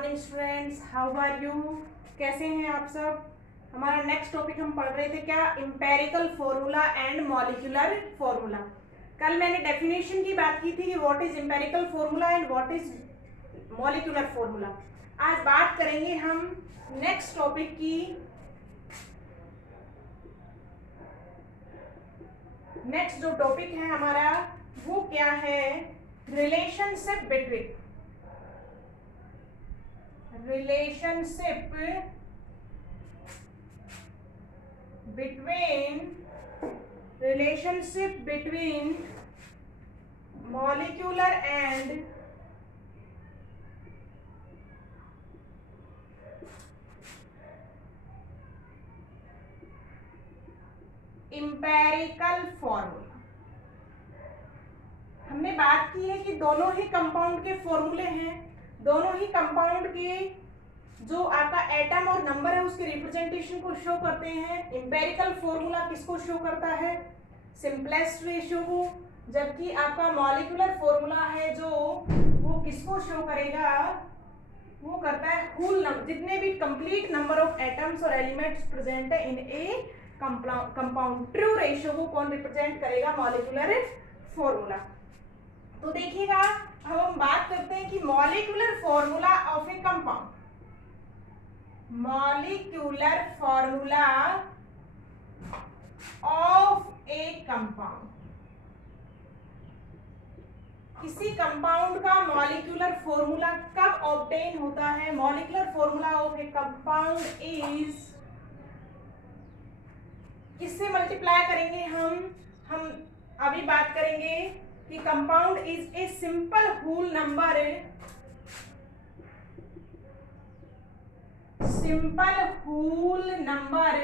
Morning students, how are you? कैसे हैं आप सब? हमारा नेक्स्ट टॉपिक हम पढ़ रहे थे क्या, empirical formula and molecular formula. कल मैंने डेफिनेशन की बात की थी कि what is empirical formula and what is molecular formula. आज बात करेंगे हम नेक्स्ट टॉपिक की। नेक्स्ट जो टॉपिक है हमारा वो क्या है, relationship between molecular and empirical formula। हमने बात की है कि दोनों ही कंपाउंड के फॉर्मूले हैं, दोनों ही कंपाउंड के जो आपका एटम और नंबर है उसके रिप्रेजेंटेशन को शो करते हैं। एम्पेरिकल फॉर्मूला किसको शो करता है, सिंपलेस्ट रेशियो को, जबकि आपका मॉलिक्यूलर फॉर्मूला है जो वो किसको शो करेगा, वो करता है होल नंबर, जितने भी कंप्लीट नंबर ऑफ एटम्स और एलिमेंट्स प्रेजेंट है इन ए कंपाउंड। ट्रू रेशियो को कौन रिप्रेजेंट करेगा, मॉलिक्यूलर फॉर्मूला। तो देखिएगा, अब हम बात करते हैं कि molecular formula of a compound. Molecular formula of a compound, किसी कंपाउंड का मॉलिक्यूलर फॉर्मूला कब ऑब्टेन होता है। Molecular formula of a compound is, किससे मल्टीप्लाई करेंगे हम अभी बात करेंगे कि compound is a simple whole number, simple whole number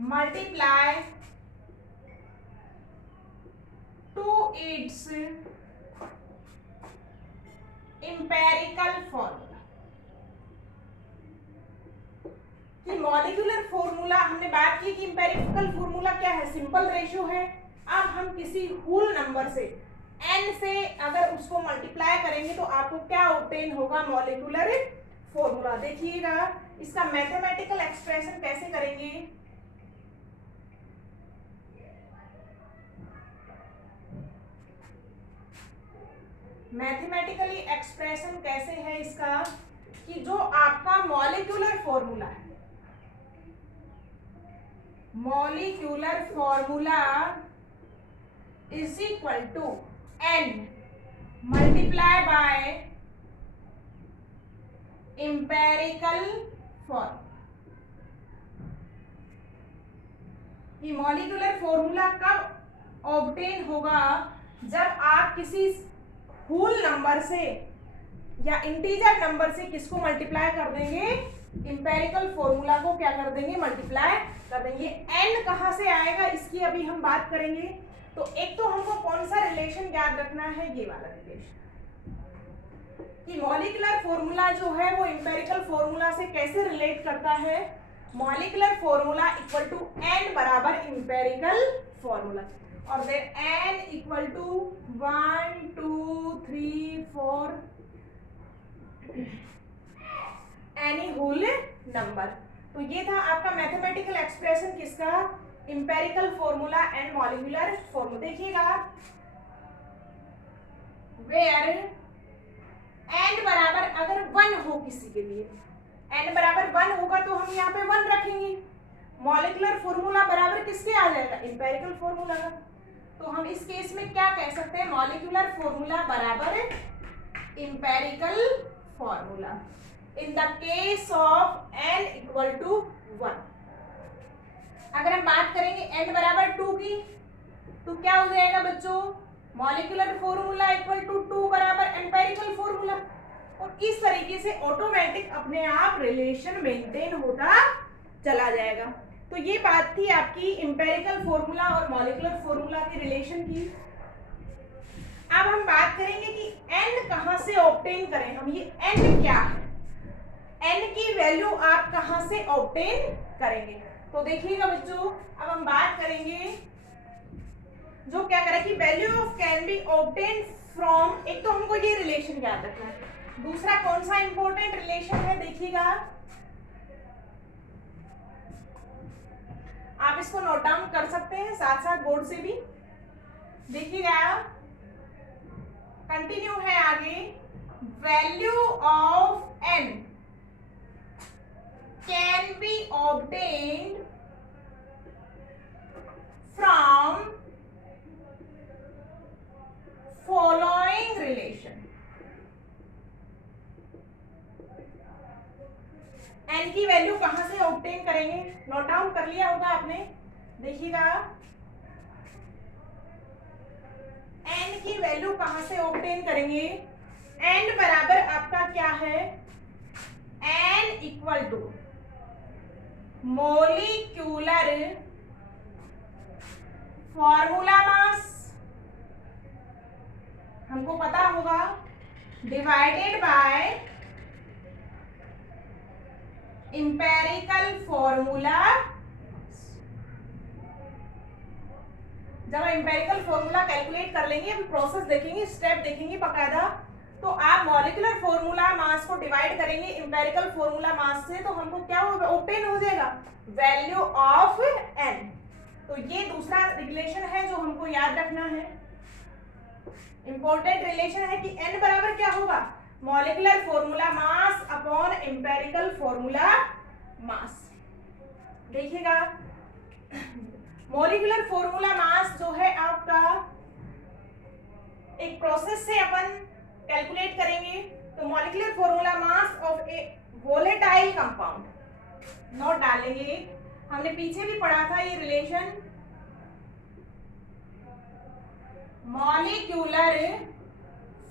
multiply to its empirical formula. कि मॉलिक्यूलर फॉर्मूला हमने बात की कि एम्पेरिकल फॉर्मूला क्या है, सिंपल रेशियो है। अब हम किसी होल नंबर से n से अगर उसको मल्टीप्लाई करेंगे तो आपको क्या ऑब्टेन होगा, मॉलिक्यूलर फॉर्मूला। देखिएगा इसका मैथमेटिकल एक्सप्रेशन कैसे करेंगे। मैथमेटिकली एक्सप्रेशन कैसे है इसका, कि जो आपका मॉलिक्यूलर फॉर्मूला है, molecular formula is equal to n multiply by empirical formula. ये मॉलिक्यूलर फॉर्मूला कब ऑब्टेन होगा, जब आप किसी होल नंबर से या इंटीजर नंबर से किसको मल्टीप्लाई कर देंगे, एम्पेरिकल फॉर्मूला को क्या कर देंगे, मल्टीप्लाई कर देंगे। n कहां से आएगा इसकी अभी हम बात करेंगे। तो एक तो हमको कौन सा रिलेशन याद रखना है, ये वाला रिलेशन, कि मॉलिक्यूलर फॉर्मूला जो है वो एम्पेरिकल फॉर्मूला से कैसे रिलेट करता है। Molecular formula equal to n बराबर एम्पेरिकल फॉर्मूला, और then n equal to 1 2 3 4 any whole number. तो ये था आपका मैथमेटिकल एक्सप्रेशन किसका, empirical formula and molecular formula. देखिएगा वेयर n बराबर अगर 1 हो किसी के लिए, n बराबर 1 होगा तो हम यहाँ पे 1 रखेंगे। मॉलिक्यूलर फॉर्मूला बराबर किसके आ जाएगा, एम्पेरिकल फॉर्मूला का। तो हम इस केस में क्या कह सकते हैं, मॉलिक्यूलर फॉर्मूला बराबर empirical formula in the case of n equal to 1। अगर हम बात करेंगे n बराबर 2 की, तो क्या हो जाएगा बच्चों, मॉलिक्यूलर फॉर्मूला इक्वल टू 2 बराबर एम्पेरिकल फॉर्मूला। और इस तरीके से ऑटोमेटिक अपने आप रिलेशन मेंटेन होता चला जाएगा। तो ये बात थी आपकी एम्पेरिकल फॉर्मूला और मॉलिक्यूलर फॉर्मूला के रिलेशन की। अब हम बात करेंगे कि n कहां से ऑब्टेन करें हम, ये n क्या है, n की वैल्यू आप कहां से ऑब्टेन करेंगे। तो देखिएगा बच्चों, अब हम बात करेंगे जो क्या करें कि value of can be obtain from, एक तो हमको ये रिलेशन याद रखना है, दूसरा कौन सा इंपॉर्टेंट रिलेशन है देखिएगा, आप इसको नोट डाउन कर सकते हैं साथ साथ बोर्ड से भी देखिएगा। कंटिन्यू है आगे, value of n can be obtained from following relation. n की वैल्यू कहां से ऑब्टेन करेंगे, नोट डाउन कर लिया होगा आपने, देखिएगा n की वैल्यू कहां से ऑब्टेन करेंगे, n बराबर आपका क्या है, n equal to molecular formula mass, हमको पता होगा, डिवाइडेड बाय इंपेरिकल फॉर्मूला। जब इंपेरिकल फॉर्मूला कैलकुलेट कर लेंगे, अभी प्रोसेस देखेंगे, स्टेप देखेंगे बकायदा, तो आप मॉलिक्यूलर फॉर्मूला मास को डिवाइड करेंगे इंपेरिकल फॉर्मूला मास से, तो हमको क्या ऑब्टेन हो जाएगा, वैल्यू ऑफ n। तो ये दूसरा रिलेशन है जो हमको याद रखना है, इंपॉर्टेंट रिलेशन है कि n बराबर क्या होगा, molecular formula mass upon empirical formula mass. देखिएगा मॉलिक्यूलर फॉर्मूला मास जो है आपका, एक प्रोसेस से अपन कैलकुलेट करेंगे, तो molecular formula mass of a volatile compound, note डालेंगे, हमने पीछे भी पढ़ा था ये relation, molecular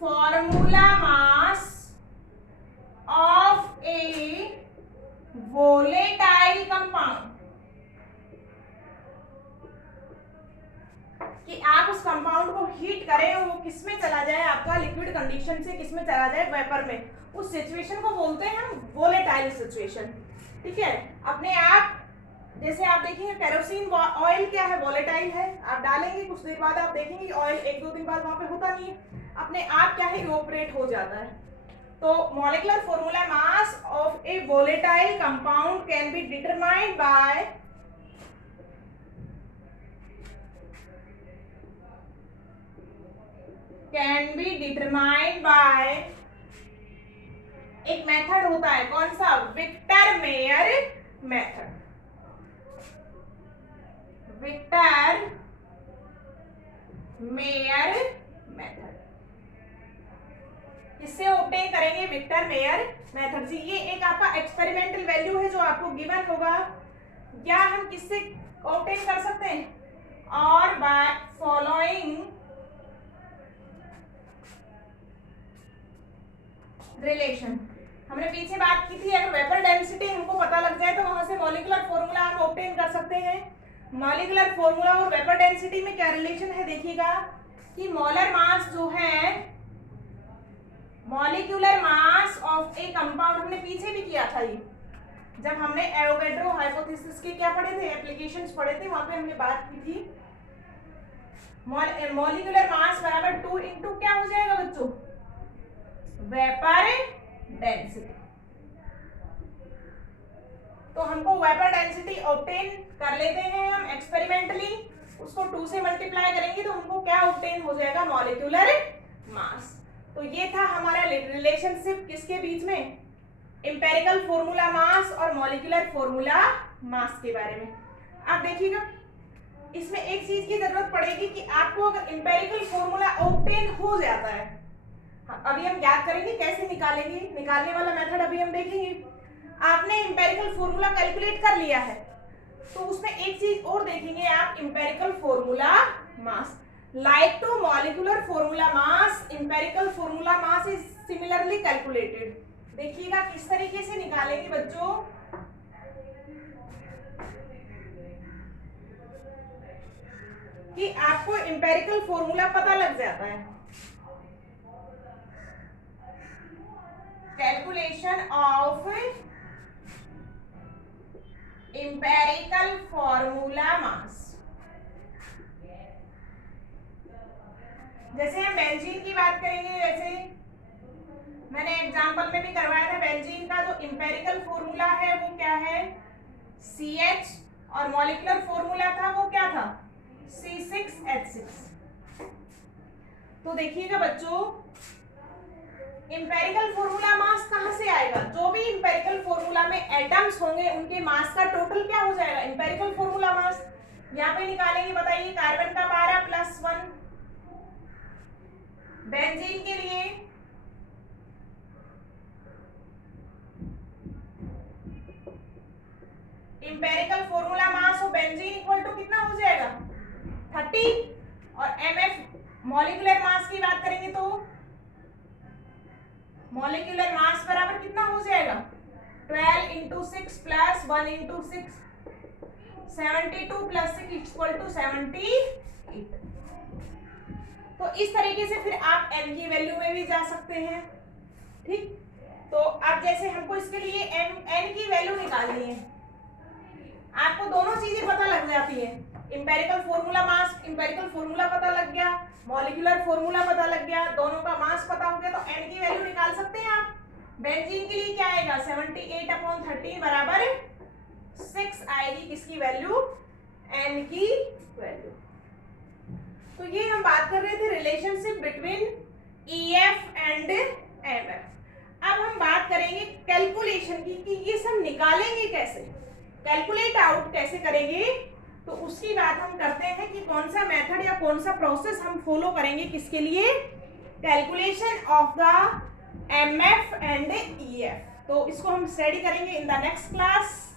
formula mass of a volatile compound, कि आप उस कंपाउंड को हीट करें और वो किस में चला जाए, आपका लिक्विड कंडीशन से किस में चला जाए, वेपर में, उस सिचुएशन को बोलते हैं हम वोलेटाइल सिचुएशन। ठीक है, अपने आप जैसे आप देखेंगे केरोसिन ऑयल क्या है, वोलेटाइल है, आप डालेंगे कुछ देर बाद आप देखेंगे ऑयल एक दो दिन बाद वहां पे होता नहीं है, अपने आप क्या है इवोपरेट हो जाता है। तो molecular formula mass of a volatile compound can be determined by एक मेथड होता है, कौन सा, Victor Meyer method, Victor Meyer method, इससे ऑब्टेन करेंगे विक्टर मेयर मेथड से। ये एक आपका एक्सपेरिमेंटल वैल्यू है जो आपको गिवन होगा, या हम किससे ऑब्टेन कर सकते हैं, और बाय फॉलोइंग रिलेशन। हमने पीछे बात की थी, अगर वेपर डेंसिटी हमको पता लग जाए तो वहां से मॉलिक्यूलर फॉर्मूला हम ऑब्टेन कर सकते हैं। मॉलिक्यूलर फॉर्मूला और वेपर डेंसिटी में क्या रिलेशन है देखिएगा, कि मोलर मास जो है, molecular mass of a compound, हमने पीछे भी किया था ये, जब हमने एवोगैड्रो हाइपोथेसिस के क्या पढ़े थे, एप्लीकेशंस पढ़े थे, वहां पे हमने बात की थी, मॉलिक्यूलर मास बराबर 2 इंटू क्या हो जाएगा बच्चों, वेपर डेंसिटी। तो हमको वेपर डेंसिटी ऑब्टेन कर लेते हैं हम एक्सपेरिमेंटली, उसको 2 से मल्टीप्लाई करेंगे तो हमको क्या ऑब्टेन हो जाएगा, मॉलिक्यूलर मास। तो ये था हमारा रिलेशनशिप किसके बीच में, एम्पिरिकल फॉर्मूला मास और मॉलिक्यूलर फॉर्मूला मास के बारे में। आप देखिएगा इसमें एक चीज की जरूरत पड़ेगी कि आपको अगर एम्पिरिकल फॉर्मूला ऑब्टेन हो जाता है, अभी हम याद करेंगे कैसे निकालेंगे, निकालने वाला मेथड अभी हम देखेंगे। आपने एम्पिरिकल फॉर्मूला कैलकुलेट कर लिया है, तो उसमें एक चीज और देखेंगे आप, empirical formula mass, like to molecular formula mass, empirical formula mass is similarly calculated। देखिएगा किस तरीके से निकालेंगे बच्चों, कि आपको empirical formula पता लग जाता है, calculation of empirical formula mass। जैसे हम बेंजीन की बात करेंगे, वैसे मैंने एग्जांपल में भी करवाया था, बेंजीन का जो इंपेरिकल फॉर्मूला है वो क्या है, CH, और मॉलिक्यूलर फॉर्मूला था वो क्या था, C6H6। तो देखिएगा बच्चों, इंपेरिकल फॉर्मूला मास कहां से आएगा, जो भी इंपेरिकल फॉर्मूला में एटम्स होंगे उनके मास का टोटल क्या हो जाएगा, इंपेरिकल फॉर्मूला मास। यहाँ पे निकालेंगे, बताइए, कार्बन का 12 + 1, बेंजीन के लिए इंपेरिकल फॉर्मूला मास हो बेंजीन इक्वल टू कितना हो जाएगा, 30, और MF मॉलिक्यूलर मास की बात करेंगे तो मॉलिक्यूलर मास बराबर कितना हो जाएगा, 12 × 6 + 1 × 6, 72 + 6 = 78। तो इस तरीके से फिर आप n की वैल्यू में भी जा सकते हैं। ठीक, तो अब जैसे हमको इसके लिए n की वैल्यू निकालनी है, आपको दोनों चीजें पता लग जाती है, empirical formula mass, empirical formula पता लग गया, मॉलिक्यूलर फॉर्मूला पता लग गया, दोनों का मास पता हो गया, तो n की वैल्यू निकाल सकते हैं आप। बेंजीन के लिए क्या आएगा, 78/13 बराबर 6 आएगी, किसकी वैल्यू, n की वैल्यू। तो ये हम बात कर रहे थे relationship between EF and MF। अब हम बात करेंगे कैलकुलेशन की कि ये सब निकालेंगे कैसे, कैलकुलेट आउट कैसे करेंगे। तो उसकी बात हम करते हैं कि कौन सा मेथड या कौन सा प्रोसेस हम फॉलो करेंगे, किसके लिए, calculation of the MF and EF। तो इसको हम स्टडी करेंगे इन द नेक्स्ट क्लास।